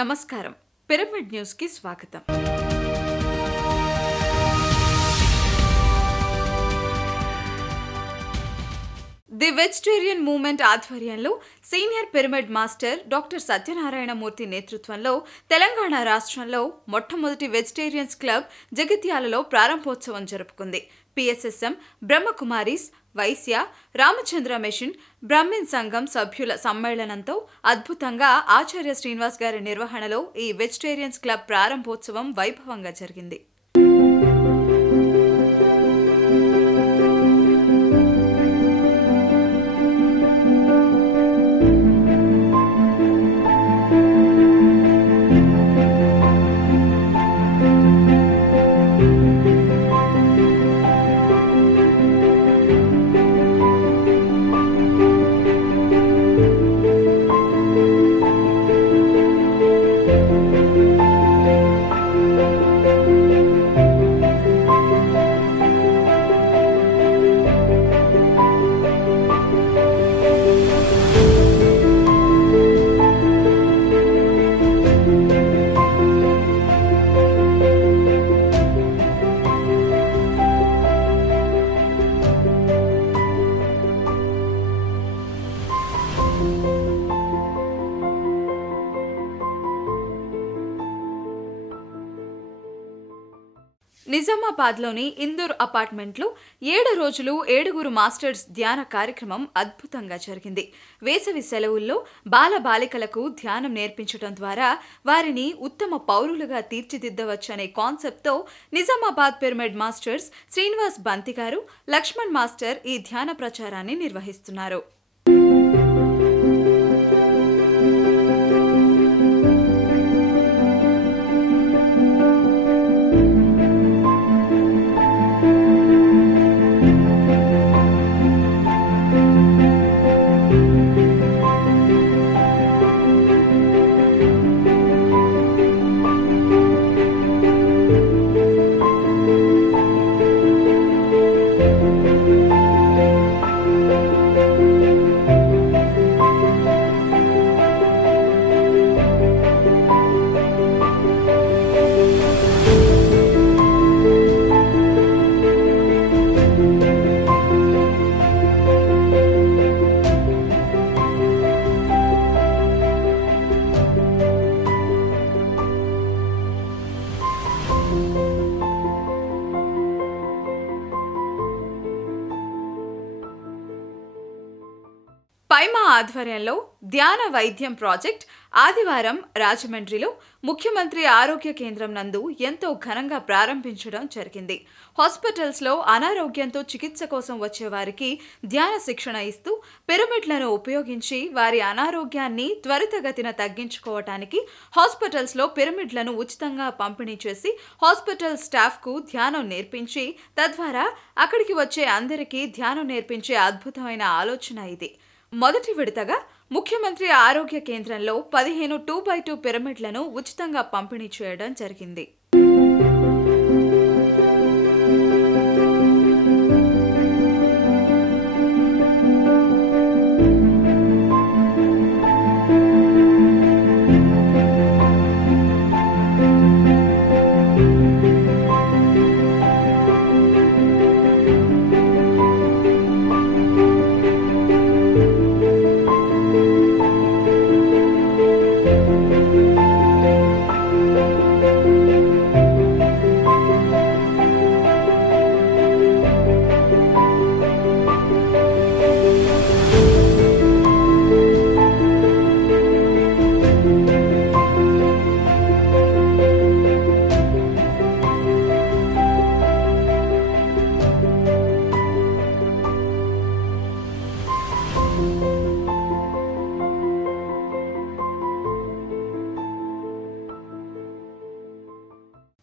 నమస్కారం. Pyramid news కి స్వాగతం. ది వెజిటేరియన్ మూవ్మెంట్ ఆధ్వర్యంలో senior pyramid master doctor Satyanarayana Murthy నేతృత్వంలో తెలంగాణ రాష్ట్రంలో మొట్టమొదటి వెజిటేరియన్స్ క్లబ్ జగిత్యాలలో ప్రారంభోత్సవం జరుపుకుంది. పిఎస్ఎస్ఎం, బ్రహ్మకుమారీస్, వైశ్య, రామచంద్ర మిషన్, బ్రహ్మిన్ సంఘం సభ్యుల సమ్మేళనంతో అద్భుతంగా ఆచార్య శ్రీనివాస్ గారి నిర్వహణలో ఈ వెజిటేరియన్స్ క్లబ్ ప్రారంభోత్సవం వైభవంగా జరిగింది. నిజామాబాద్లోని ఇందూర్ అపార్ట్మెంట్లో 7 రోజులు 7 మాస్టర్స్ ధ్యాన కార్యక్రమం అద్భుతంగా జరిగింది. వేసవి సెలవుల్లో బాలబాలికలకు ధ్యానం నేర్పించడం ద్వారా వారిని ఉత్తమ పౌరులుగా తీర్చిదిద్దవచ్చనే కాన్సెప్ట్తో నిజామాబాద్ పిరమిడ్ మాస్టర్స్ శ్రీనివాస్ బంతి గారు, లక్ష్మణ్ మాస్టర్ ఈ ధ్యాన ప్రచారాన్ని నిర్వహిస్తున్నారు. పైమా ఆధ్వర్యంలో ధ్యాన వైద్యం ప్రాజెక్ట్ ఆదివారం రాజమండ్రిలో ముఖ్యమంత్రి ఆరోగ్య కేంద్రం నందు ఎంతో ఘనంగా ప్రారంభించడం జరిగింది. హాస్పిటల్స్లో అనారోగ్యంతో చికిత్స కోసం వచ్చే వారికి ధ్యాన శిక్షణ ఇస్తూ పిరమిడ్లను ఉపయోగించి వారి అనారోగ్యాన్ని త్వరితగతిన తగ్గించుకోవటానికి హాస్పిటల్స్లో పిరమిడ్లను ఉచితంగా పంపిణీ చేసి హాస్పిటల్ స్టాఫ్కు ధ్యానం నేర్పించి తద్వారా అక్కడికి వచ్చే అందరికీ ధ్యానం నేర్పించే అద్భుతమైన ఆలోచన ఇది. మొదటి విడతగా ముఖ్యమంత్రి ఆరోగ్య కేంద్రంలో 15 2x2 పిరమిడ్లను ఉచితంగా పంపిణీ చేయడం జరిగింది.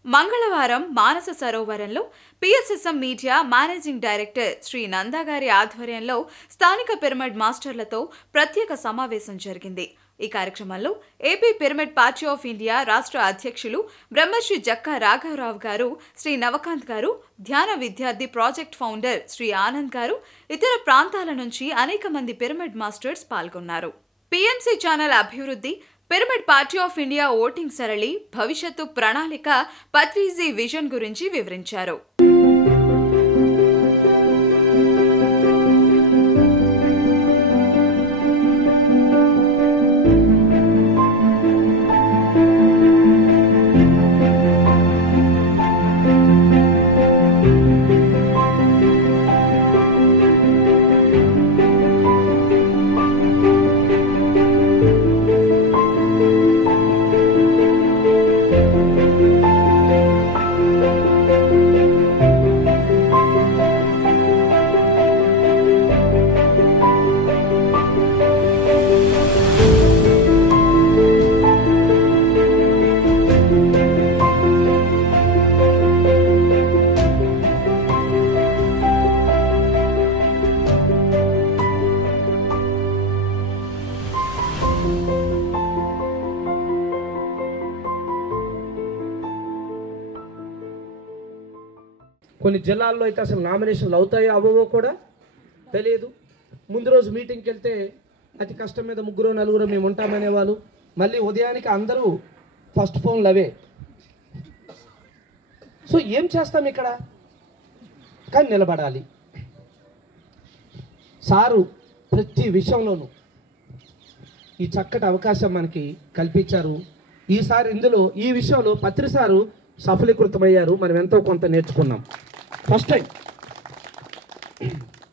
మంగళవారం మానస సరోవరంలో PSSM media managing director Shri Nanda గారి ఆధ్వర్యంలో స్థానిక పిరమిడ్ మాస్టర్లతో ప్రత్యేక సమావేశం జరిగింది. ఈ కార్యక్రమంలో AP pyramid party of India రాష్ట్ర అధ్యక్షులు బ్రహ్మశ్రీ జక్కా రాఘవరావు గారు, శ్రీ నవకాంత్ గారు, ధ్యాన విద్యార్థి ప్రాజెక్ట్ ఫౌండర్ శ్రీ ఆనంద్ గారు, ఇతర ప్రాంతాల నుంచి అనేక మంది పిరమిడ్ మాస్టర్స్ పాల్గొన్నారు. పిఎంసి ఛానల్ అభివృద్ధి, pyramid party of India voting సరళి, భవిష్యత్తు ప్రణాళిక, పత్రిజీ విజన్ గురించి వివరించారు. కొన్ని జిల్లాల్లో అయితే అసలు నామినేషన్లు అవుతాయో అవ్వవో కూడా తెలియదు. ముందు రోజు మీటింగ్కి వెళ్తే అతి కష్టం మీద 3-4 మేము ఉంటామనేవాళ్ళు. మళ్ళీ ఉదయానికి అందరూ ఫస్ట్ ఫోన్లు అవే. సో ఏం చేస్తాం ఇక్కడ? కానీ నిలబడాలి. సారు ప్రతి విషయంలోనూ ఈ చక్కటి అవకాశం మనకి కల్పించారు. ఈసారి ఈ విషయంలో పత్రి సారు సఫలీకృతమయ్యారు. మనం ఎంతో కొంత నేర్చుకున్నాం. ఫస్ట్ టైం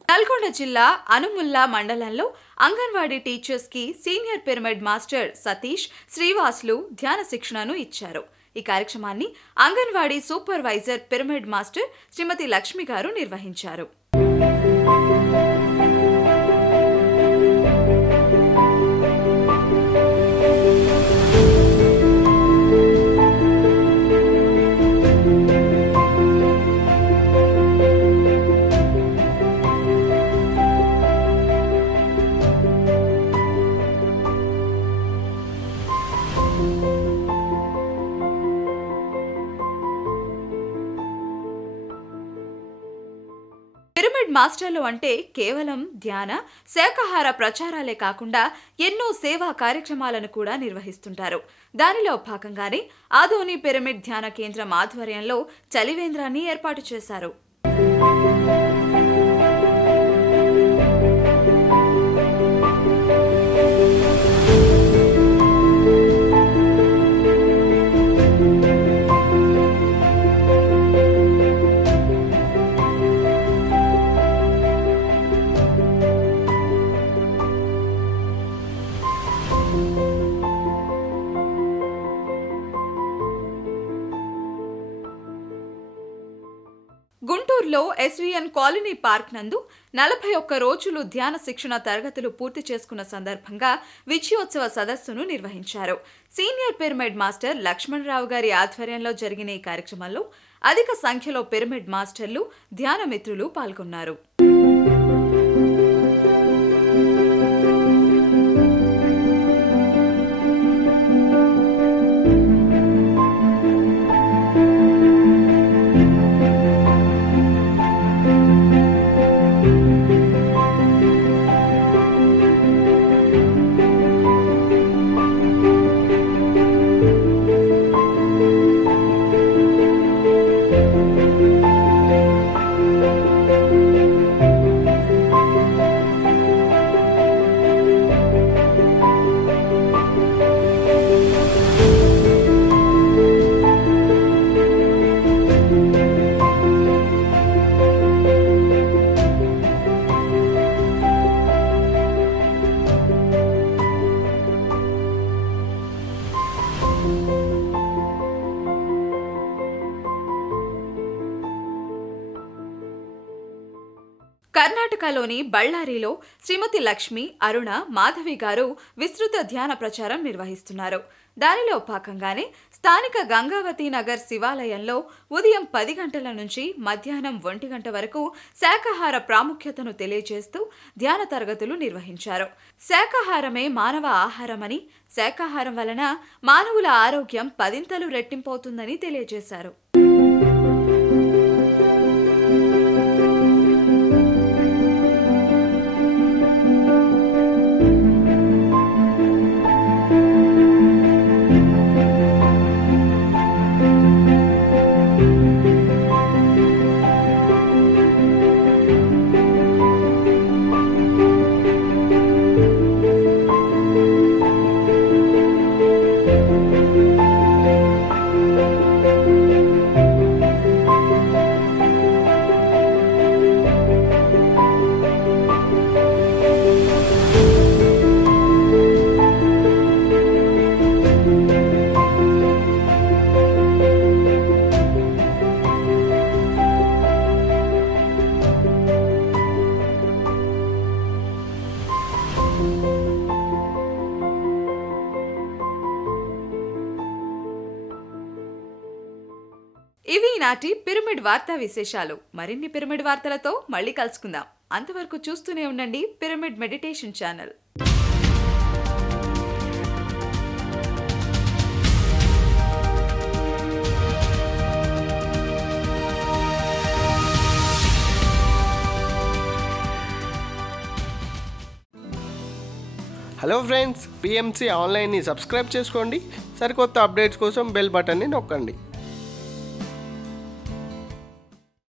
నల్గొండ జిల్లా అనుముల్లా మండలంలో అంగన్వాడీ టీచర్స్ కి senior pyramid master Satish, Srivasulu ధ్యాన శిక్షణను ఇచ్చారు. ఈ కార్యక్రమాన్ని అంగన్వాడీ సూపర్వైజర్ పిరమిడ్ మాస్టర్ శ్రీమతి లక్ష్మి గారు నిర్వహించారు. పిరమిడ్ మాస్టర్లు అంటే కేవలం ధ్యాన, శాకాహార ప్రచారాలే కాకుండా ఎన్నో సేవా కార్యక్రమాలను కూడా నిర్వహిస్తుంటారు. దానిలో భాగంగానే ఆదోని పిరమిడ్ ధ్యాన కేంద్రం ఆధ్వర్యంలో చలివేంద్రాన్ని ఏర్పాటు చేశారు. గుంటూరులో ఎస్వీఎన్ కాలనీ పార్క్ నందు 41 రోజులు ధ్యాన శిక్షణ తరగతులు పూర్తి చేసుకున్న సందర్భంగా విజయోత్సవ సదస్సును నిర్వహించారు. సీనియర్ పిరమిడ్ మాస్టర్ లక్ష్మణరావు గారి ఆధ్వర్యంలో జరిగిన ఈ కార్యక్రమంలో అధిక సంఖ్యలో పిరమిడ్ మాస్టర్లు, ధ్యాన మిత్రులు పాల్గొన్నారు. కర్ణాటకలోని బళ్ళారిలో శ్రీమతి లక్ష్మి, అరుణ, మాధవి గారు విస్తృత ధ్యాన ప్రచారం నిర్వహిస్తున్నారు. దానిలో భాగంగానే స్థానిక గంగావతి నగర్ శివాలయంలో ఉదయం 10 గంటల నుంచి మధ్యాహ్నం 1 గంట వరకు శాకాహార ప్రాముఖ్యతను తెలియజేస్తూ ధ్యాన తరగతులు నిర్వహించారు. శాకాహారమే మానవ ఆహారమని, శాకాహారం వలన మానవుల ఆరోగ్యం 10 రెట్టింపవుతుందని తెలియజేశారు. ఇవి ఈనాటి పిరమిడ్ వార్తా విశేషాలు. మరిన్ని పిరమిడ్ వార్తలతో మళ్ళీ కలుసుకుందాం. అంతవరకు చూస్తూనే ఉండండి pyramid meditation channel. Hello friends, PMC ఆన్లైన్ని సబ్స్క్రైబ్ చేసుకోండి. సరికొత్త అప్డేట్స్ కోసం బెల్ బటన్ని నొక్కండి.